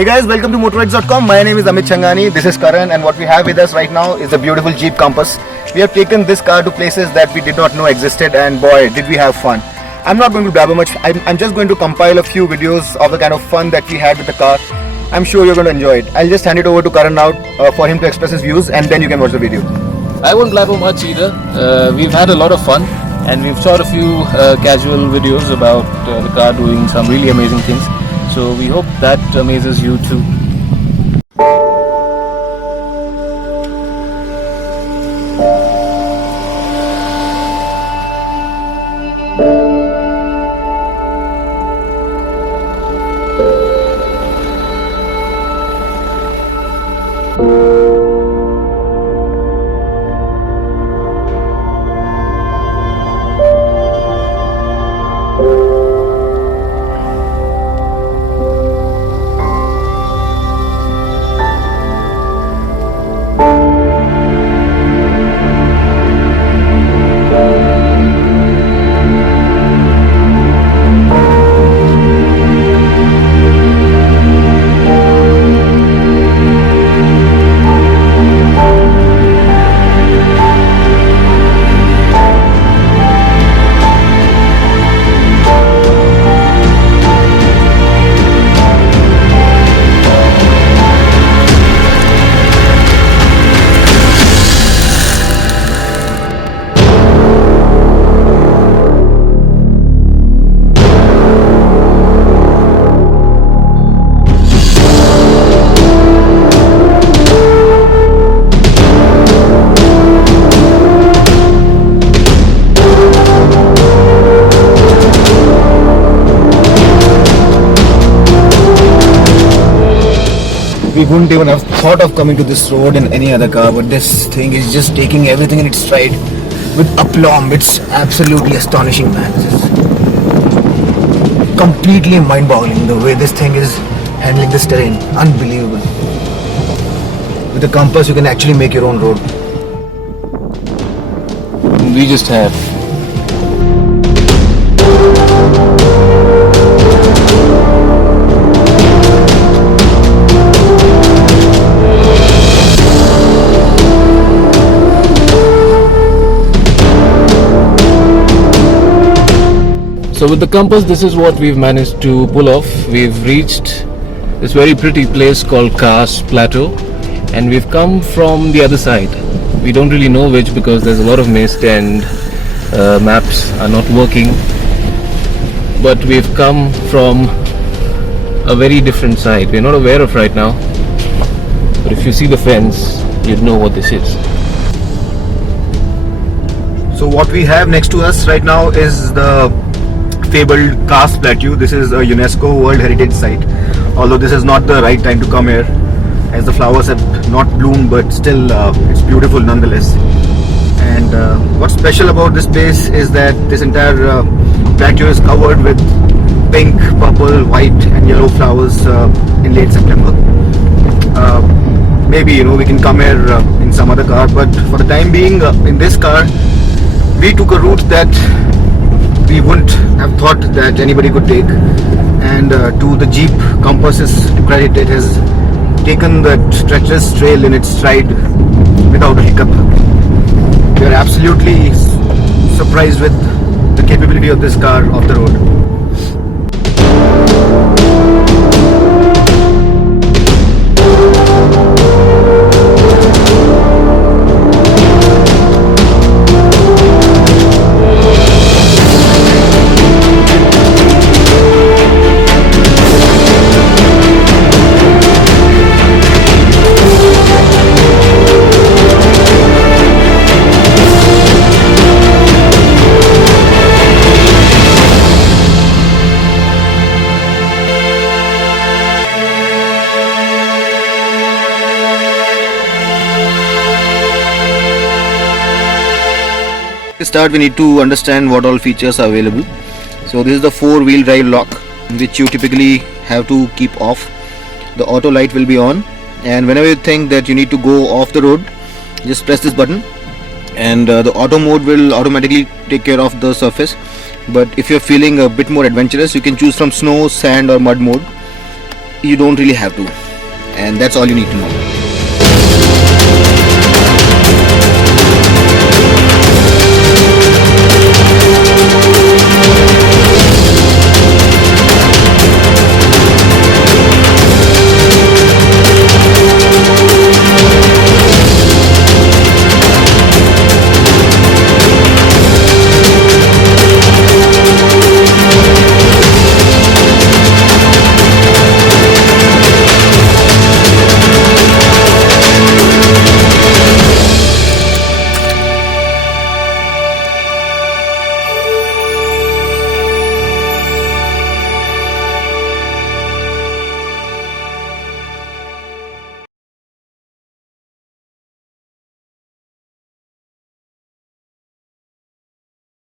Hey guys, welcome to motorides.com. My name is Amit Changani. This is Karan, and what we have with us right now is the beautiful Jeep Compass. We have taken this car to places that we did not know existed, and boy, did we have fun. I'm not going to blabber much. I'm just going to compile a few videos of the kind of fun that we had with the car. I'm sure you're going to enjoy it. I'll just hand it over to Karan now for him to express his views, and then you can watch the video. I won't blabber much either. We've had a lot of fun, and we've shot a few casual videos about the car doing some really amazing things. So we hope that amazes you too. We wouldn't even have thought of coming to this road in any other car, but this thing is just taking everything in its stride with aplomb. It's absolutely astonishing, man. This is completely mind-boggling the way this thing is handling this terrain. Unbelievable. With the compass, you can actually make your own road. We just have. So with the compass, this is what we've managed to pull off. We've reached this very pretty place called Kaas Plateau, and we've come from the other side. We don't really know which because there's a lot of mist and maps are not working. But we've come from a very different side. We're not aware of right now. But if you see the fence, you'd know what this is. So what we have next to us right now is the fabled Kaas Plateau. This is a UNESCO World Heritage Site. Although this is not the right time to come here, as the flowers have not bloomed, but still it's beautiful nonetheless. And what's special about this place is that this entire plateau is covered with pink, purple, white and yellow flowers in late September. Maybe we can come here in some other car, but for the time being in this car we took a route that we wouldn't have thought that anybody could take, and to the Jeep Compass's credit, it has taken that treacherous trail in its stride without a hiccup. We are absolutely surprised with the capability of this car off the road. To start, we need to understand what all features are available. So this is the 4-wheel drive lock, which you typically have to keep off. The auto light will be on, and whenever you think that you need to go off the road, just press this button and the auto mode will automatically take care of the surface. But if you're feeling a bit more adventurous, you can choose from snow, sand or mud mode. you don't really have to, and that's all you need to know.